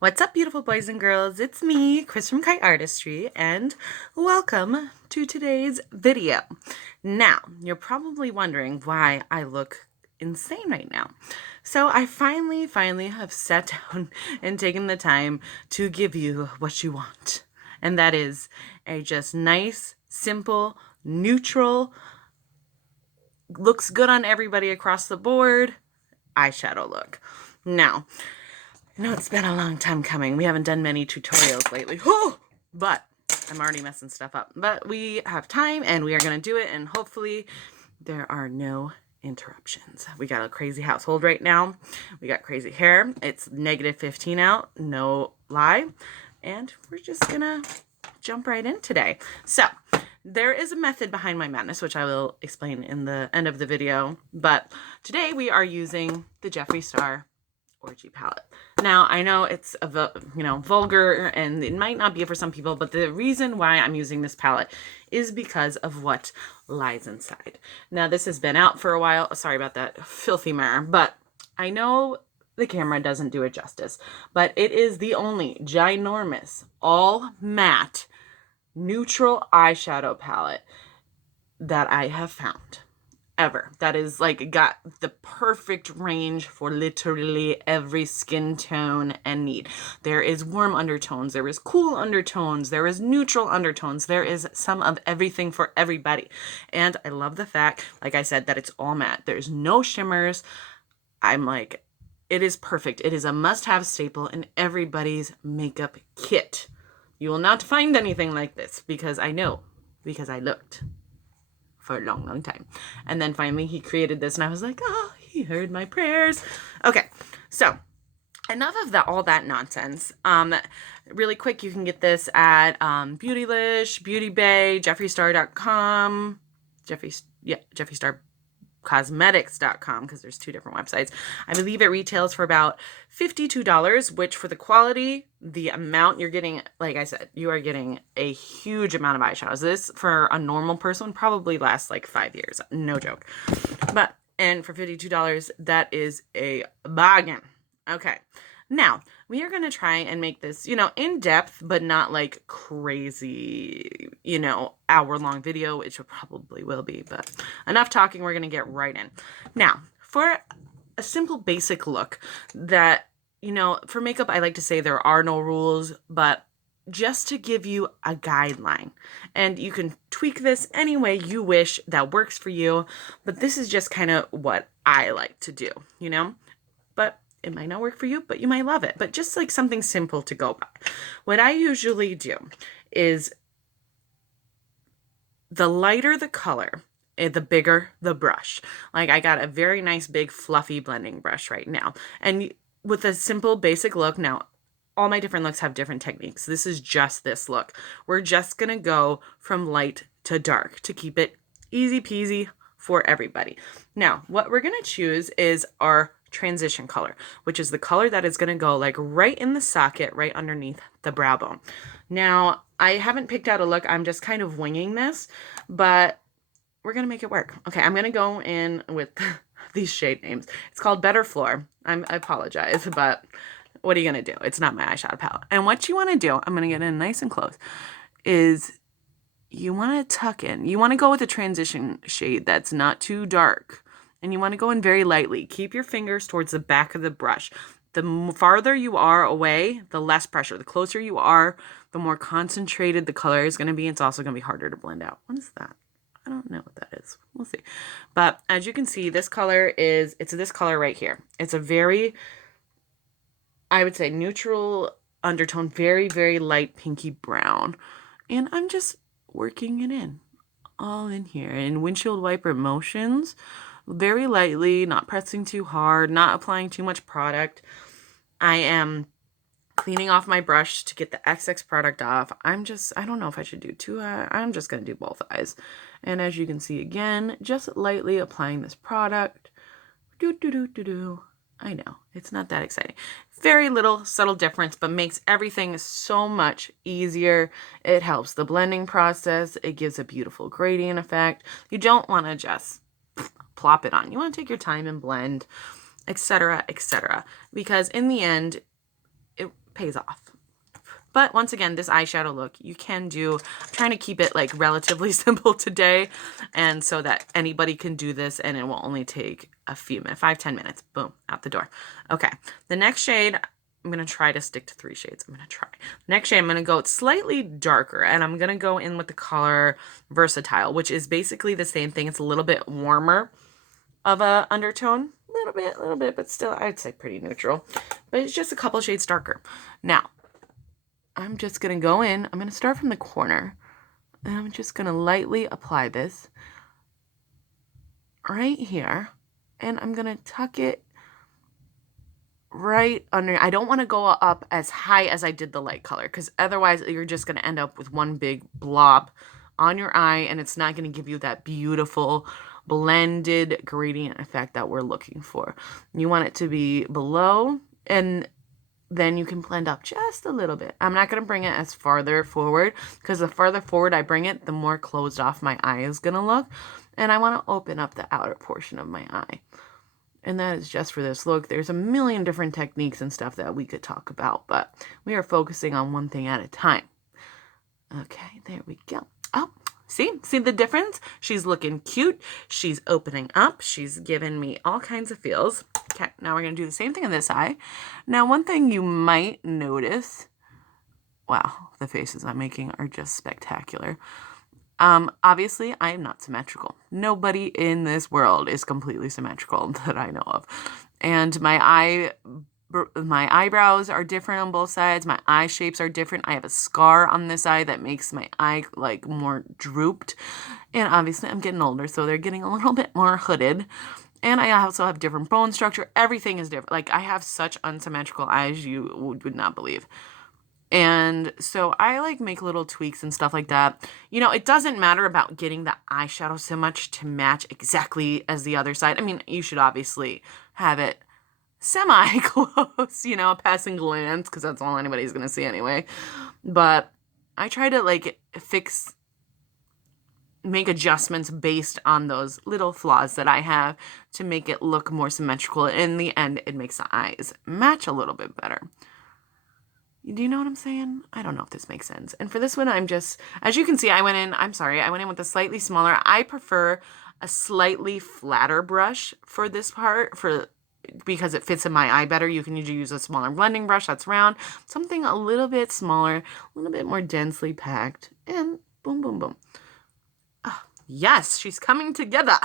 What's up, beautiful boys and girls? It's me, Chris from Kite Artistry, and welcome to today's video. Now, you're probably wondering why I look insane right now. So I finally have sat down and taken the time to give you what you want. And that is a just nice, simple, neutral, looks good on everybody across the board eyeshadow look. Now, I know it's been a long time coming. We haven't done many tutorials lately. But I'm already messing stuff up. But we have time and we are going to do it, and hopefully there are no interruptions. We got a crazy household right now. We got crazy hair. It's -15 out, no lie. And we're just going to jump right in today. So, there is a method behind my madness, which I will explain in the end of the video. But today we are using the Jeffree Star Orgy palette. Now, I know it's vulgar and it might not be for some people, but the reason why I'm using this palette is because of what lies inside. Now, this has been out for a while. Sorry about that filthy mirror, but I know the camera doesn't do it justice, but it is the only ginormous, all matte, neutral eyeshadow palette that I have found ever. That is like got the perfect range for literally every skin tone and need. There is warm undertones, there is cool undertones, there is neutral undertones, there is some of everything for everybody. And I love the fact, like I said, that it's all matte. There's no shimmers. I'm like, it is perfect. It is a must-have staple in everybody's makeup kit. You will not find anything like this because I know, because I looked for a long time. And then finally he created this and I was like, oh, he heard my prayers. Okay, so enough of that, all that nonsense. Really quick, you can get this at Beautylish, Beauty Bay, JeffreeStar.com, JeffreeStarCosmetics.com, because there's two different websites. I believe it retails for about $52, which for the quality, the amount you're getting, like I said, you are getting a huge amount of eyeshadows. This, for a normal person, probably lasts like 5 years. No joke. And for $52, that is a bargain. Okay. Now, we are going to try and make this, in depth, but not like crazy, hour-long video, which it probably will be, but enough talking, we're going to get right in. Now, for a simple basic look that, for makeup, I like to say there are no rules, but just to give you a guideline, and you can tweak this any way you wish that works for you, but this is just kind of what I like to do, but it might not work for you, but you might love it. But just like something simple to go by. What I usually do is the lighter the color, the bigger the brush. Like I got a very nice big fluffy blending brush right now. And with a simple basic look, now all my different looks have different techniques. This is just this look. We're just going to go from light to dark to keep it easy peasy for everybody. Now, what we're going to choose is our transition color, which is the color that is going to go like right in the socket, right underneath the brow bone. Now, I haven't picked out a look. I'm just kind of winging this, but we're going to make it work. Okay, I'm going to go in with these shade names. It's called Better Floor. I apologize, but what are you going to do? It's not my eyeshadow palette. And what you want to do, I'm going to get in nice and close, is you want to tuck in. You want to go with a transition shade that's not too dark. And you want to go in very lightly. Keep your fingers towards the back of the brush. The farther you are away, the less pressure. The closer you are, the more concentrated the color is going to be. It's also going to be harder to blend out. What is that? I don't know what that is. We'll see. But as you can see, this color it's this color right here. It's a very, I would say, neutral undertone, very, very light pinky brown. And I'm just working it in, all in here. In windshield wiper motions, very lightly, not pressing too hard, not applying too much product. I am cleaning off my brush to get the excess product off. I don't know if I should do two. I'm just going to do both eyes. And as you can see again, just lightly applying this product. I know, it's not that exciting. Very little subtle difference, but makes everything so much easier. It helps the blending process. It gives a beautiful gradient effect. You don't want to just plop it on. You want to take your time and blend, etc., etc. Because in the end, pays off. But once again, this eyeshadow look, you can do, I'm trying to keep it like relatively simple today, and so that anybody can do this and it will only take a few minutes, 5-10 minutes, boom, out the door. Okay, the next shade, I'm going to try to stick to 3 shades. I'm going to try. Next shade, I'm going to go slightly darker, and I'm going to go in with the color Versatile, which is basically the same thing. It's a little bit warmer of a undertone, a little bit, but still, I'd say pretty neutral. But it's just a couple shades darker. Now, I'm just going to go in. I'm going to start from the corner, and I'm just going to lightly apply this right here, and I'm going to tuck it right under. I don't want to go up as high as I did the light color, because otherwise you're just going to end up with one big blob on your eye, and it's not going to give you that beautiful blended gradient effect that we're looking for. You want it to be below, and then you can blend up just a little bit. I'm not going to bring it as farther forward, because the farther forward I bring it, the more closed off my eye is going to look, and I want to open up the outer portion of my eye. And that is just for this look. There's a million different techniques and stuff that we could talk about, but we are focusing on one thing at a time. Okay, there we go. Oh, see the difference? She's looking cute. She's opening up. She's giving me all kinds of feels. Okay, now we're going to do the same thing on this eye. Now, one thing you might notice, wow, the faces I'm making are just spectacular. Obviously, I am not symmetrical. Nobody in this world is completely symmetrical that I know of. And my eyebrows are different on both sides. My eye shapes are different. I have a scar on this eye that makes my eye like more drooped. And obviously I'm getting older, so they're getting a little bit more hooded. And I also have different bone structure. Everything is different. Like, I have such unsymmetrical eyes you would not believe. And so I like make little tweaks and stuff like that. You know, it doesn't matter about getting the eyeshadow so much to match exactly as the other side. I mean, you should obviously have it semi-close, you know, a passing glance, because that's all anybody's going to see anyway. But I try to like make adjustments based on those little flaws that I have to make it look more symmetrical. In the end, it makes the eyes match a little bit better. Do you know what I'm saying? I don't know if this makes sense. And for this one, I'm just, as you can see, I went in with a slightly smaller. I prefer a slightly flatter brush for this part, because it fits in my eye better. You can usually use a smaller blending brush that's round, something a little bit smaller, a little bit more densely packed, and boom, boom, boom. Oh, yes, she's coming together.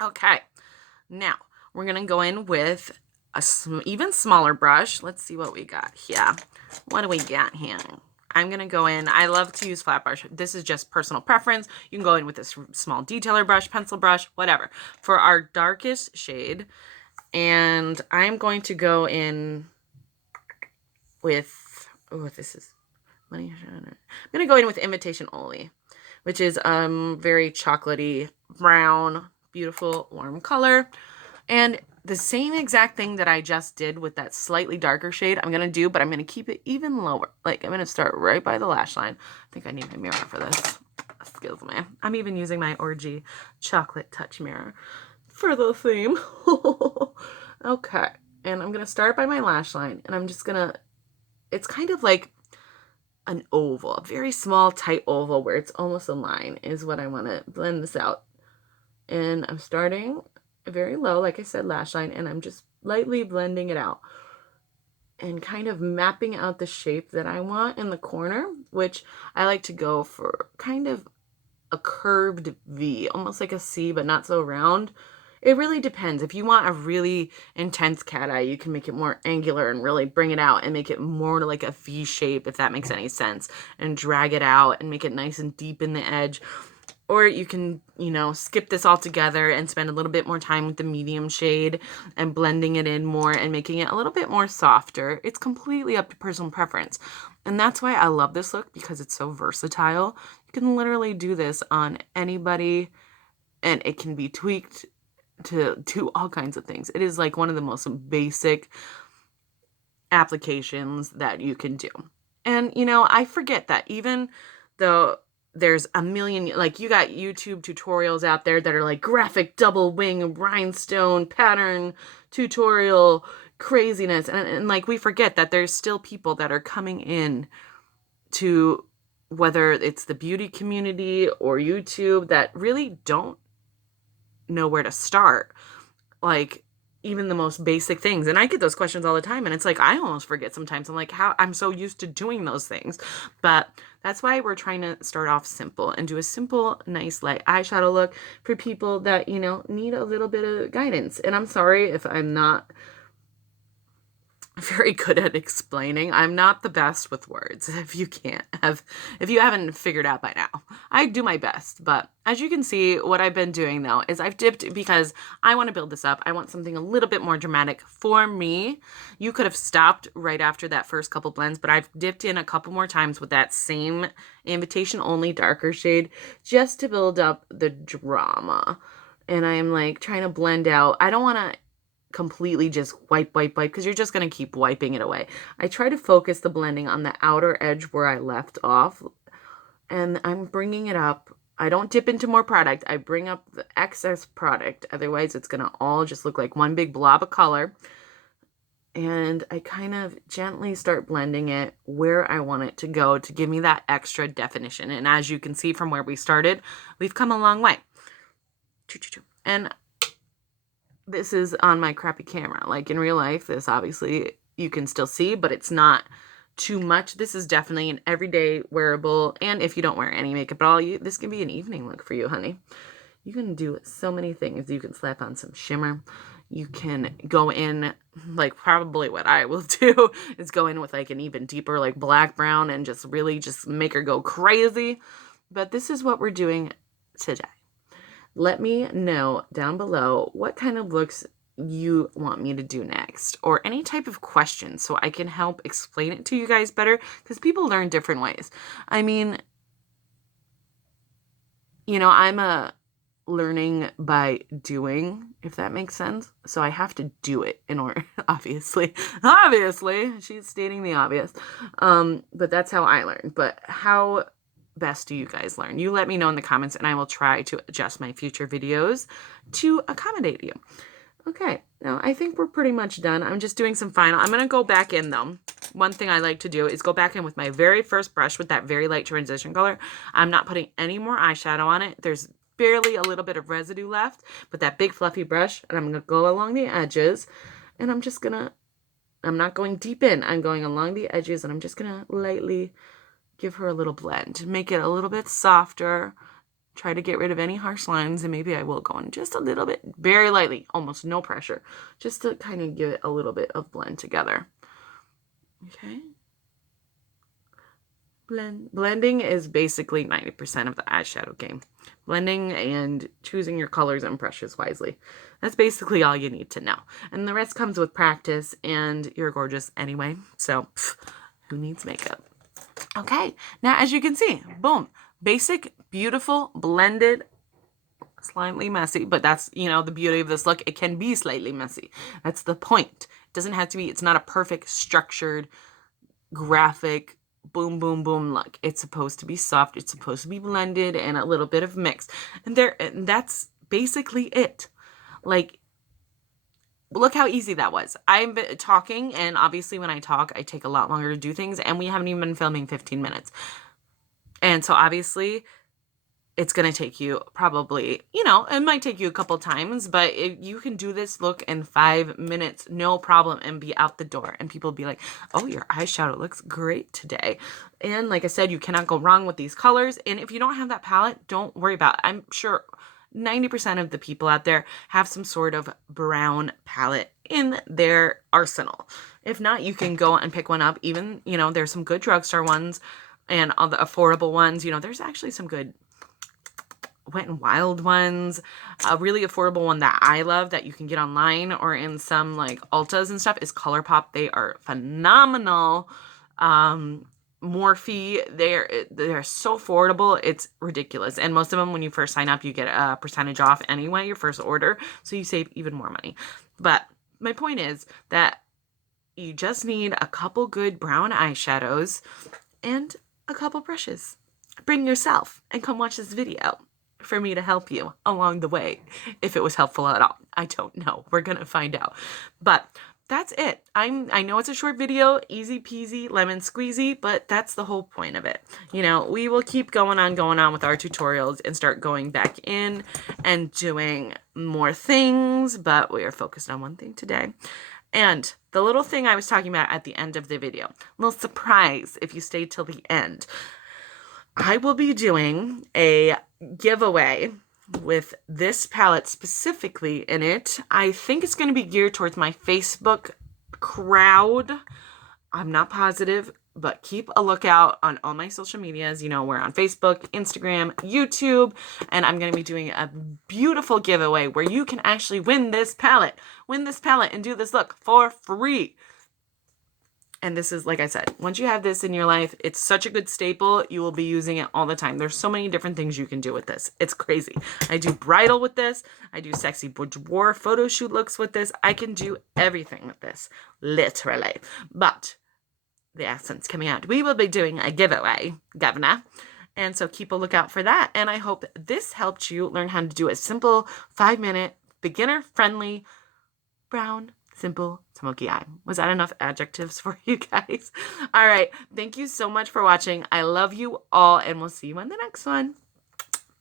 Okay, now we're going to go in with a even smaller brush. Let's see what we got here. What do we got here? I'm going to go in. I love to use flat brush. This is just personal preference. You can go in with this small detailer brush, pencil brush, whatever. For our darkest shade, and I'm going to go in with, I'm going to go in with Imitation Oli, which is very chocolatey brown, beautiful, warm color. And the same exact thing that I just did with that slightly darker shade, I'm going to do, but I'm going to keep it even lower. Like, I'm going to start right by the lash line. I think I need my mirror for this. Excuse me. I'm even using my Orgy Chocolate Touch mirror for the theme. Okay. And I'm going to start by my lash line, and I'm just going to, it's kind of like an oval, a very small, tight oval where it's almost a line is what I want to blend this out. And I'm starting very low, like I said, lash line, and I'm just lightly blending it out and kind of mapping out the shape that I want in the corner, which I like to go for kind of a curved V, almost like a C, but not so round. It really depends. If you want a really intense cat eye, you can make it more angular and really bring it out and make it more like a V shape, if that makes any sense, and drag it out and make it nice and deep in the edge. Or you can, you know, skip this all together and spend a little bit more time with the medium shade and blending it in more and making it a little bit more softer. It's completely up to personal preference. And that's why I love this look, because it's so versatile. You can literally do this on anybody, and it can be tweaked to do all kinds of things. It is like one of the most basic applications that you can do. And, you know, I forget that even though there's a million, like, you got YouTube tutorials out there that are like graphic double wing rhinestone pattern tutorial, craziness. And like, we forget that there's still people that are coming in to, whether it's the beauty community or YouTube, that really don't know where to start. Like, even the most basic things. And I get those questions all the time, and it's like, I almost forget sometimes. I'm like, how I'm so used to doing those things. But that's why we're trying to start off simple and do a simple, nice, light eyeshadow look for people that, you know, need a little bit of guidance. And I'm sorry if I'm not very good at explaining. I'm not the best with words, if you haven't figured out by now. I do my best, but as you can see, what I've been doing though is I've dipped, because I want to build this up. I want something a little bit more dramatic for me. You could have stopped right after that first couple blends, but I've dipped in a couple more times with that same invitation only darker shade just to build up the drama. And I'm like trying to blend out. I don't want to completely just wipe, because you're just going to keep wiping it away. I try to focus the blending on the outer edge where I left off, and I'm bringing it up. I don't dip into more product. I bring up the excess product. Otherwise, it's going to all just look like one big blob of color. And I kind of gently start blending it where I want it to go to give me that extra definition. And as you can see from where we started, we've come a long way. And this is on my crappy camera. Like in real life, this obviously you can still see, but it's not too much. This is definitely an everyday wearable. And if you don't wear any makeup at all, this can be an evening look for you, honey. You can do so many things. You can slap on some shimmer. You can go in, like probably what I will do is go in with like an even deeper, like black brown, and just really just make her go crazy. But this is what we're doing today. Let me know down below what kind of looks you want me to do next, or any type of questions so I can help explain it to you guys better, because people learn different ways. I mean, you know, I'm a learning by doing, if that makes sense. So I have to do it in order, obviously, she's stating the obvious. But that's how I learn. But how best do you guys learn? You let me know in the comments, and I will try to adjust my future videos to accommodate you. Okay, now I think we're pretty much done. I'm just doing some final. I'm going to go back in though. One thing I like to do is go back in with my very first brush with that very light transition color. I'm not putting any more eyeshadow on it. There's barely a little bit of residue left, but that big fluffy brush, and I'm going to go along the edges, and I'm not going deep in. I'm going along the edges, and I'm just going to lightly give her a little blend, make it a little bit softer, try to get rid of any harsh lines, and maybe I will go in just a little bit, very lightly, almost no pressure, just to kind of give it a little bit of blend together. Okay. Blending is basically 90% of the eyeshadow game. Blending and choosing your colors and brushes wisely. That's basically all you need to know. And the rest comes with practice, and you're gorgeous anyway, so who needs makeup? Okay, now as you can see, boom, basic, beautiful, blended, slightly messy, but that's, you know, the beauty of this look. It can be slightly messy. That's the point. It doesn't have to be, it's not a perfect, structured, graphic, boom, boom, boom look. It's supposed to be soft. It's supposed to be blended and a little bit of mix. And that's basically it. Like, look how easy that was. I'm talking, and obviously when I talk, I take a lot longer to do things, and we haven't even been filming 15 minutes. And so obviously it's going to take you probably, you know, it might take you a couple times, but you can do this look in 5 minutes, no problem, and be out the door. And people be like, oh, your eyeshadow looks great today. And like I said, you cannot go wrong with these colors. And if you don't have that palette, don't worry about it. I'm sure 90% of the people out there have some sort of brown palette in their arsenal. If not, you can go and pick one up. Even, you know, there's some good drugstore ones and all the affordable ones. You know, there's actually some good Wet n Wild ones. A really affordable one that I love that you can get online or in some like Ultas and stuff is ColourPop. They are phenomenal. Morphe, they're so affordable, it's ridiculous. And most of them, when you first sign up, you get a percentage off anyway, your first order, so you save even more money. But my point is that you just need a couple good brown eyeshadows and a couple brushes. Bring yourself and come watch this video for me to help you along the way, if it was helpful at all. I don't know. We're gonna find out. But that's it. I know it's a short video, easy peasy, lemon squeezy, but that's the whole point of it. You know, we will keep going on with our tutorials and start going back in and doing more things, but we are focused on one thing today. And the little thing I was talking about at the end of the video, little surprise if you stay till the end. I will be doing a giveaway with this palette specifically in it. I think it's going to be geared towards my Facebook crowd. I'm not positive, but keep a lookout on all my social medias. You know, we're on Facebook, Instagram, YouTube, and I'm going to be doing a beautiful giveaway where you can actually win this palette and do this look for free. And this is, like I said, once you have this in your life, it's such a good staple. You will be using it all the time. There's so many different things you can do with this. It's crazy. I do bridal with this. I do sexy boudoir photo shoot looks with this. I can do everything with this, literally. But the accent's coming out. We will be doing a giveaway, governor. And so keep a lookout for that. And I hope this helped you learn how to do a simple 5-minute, beginner-friendly, brown, simple smoky eye. Was that enough adjectives for you guys? All right. Thank you so much for watching. I love you all, and we'll see you on the next one.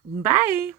Bye.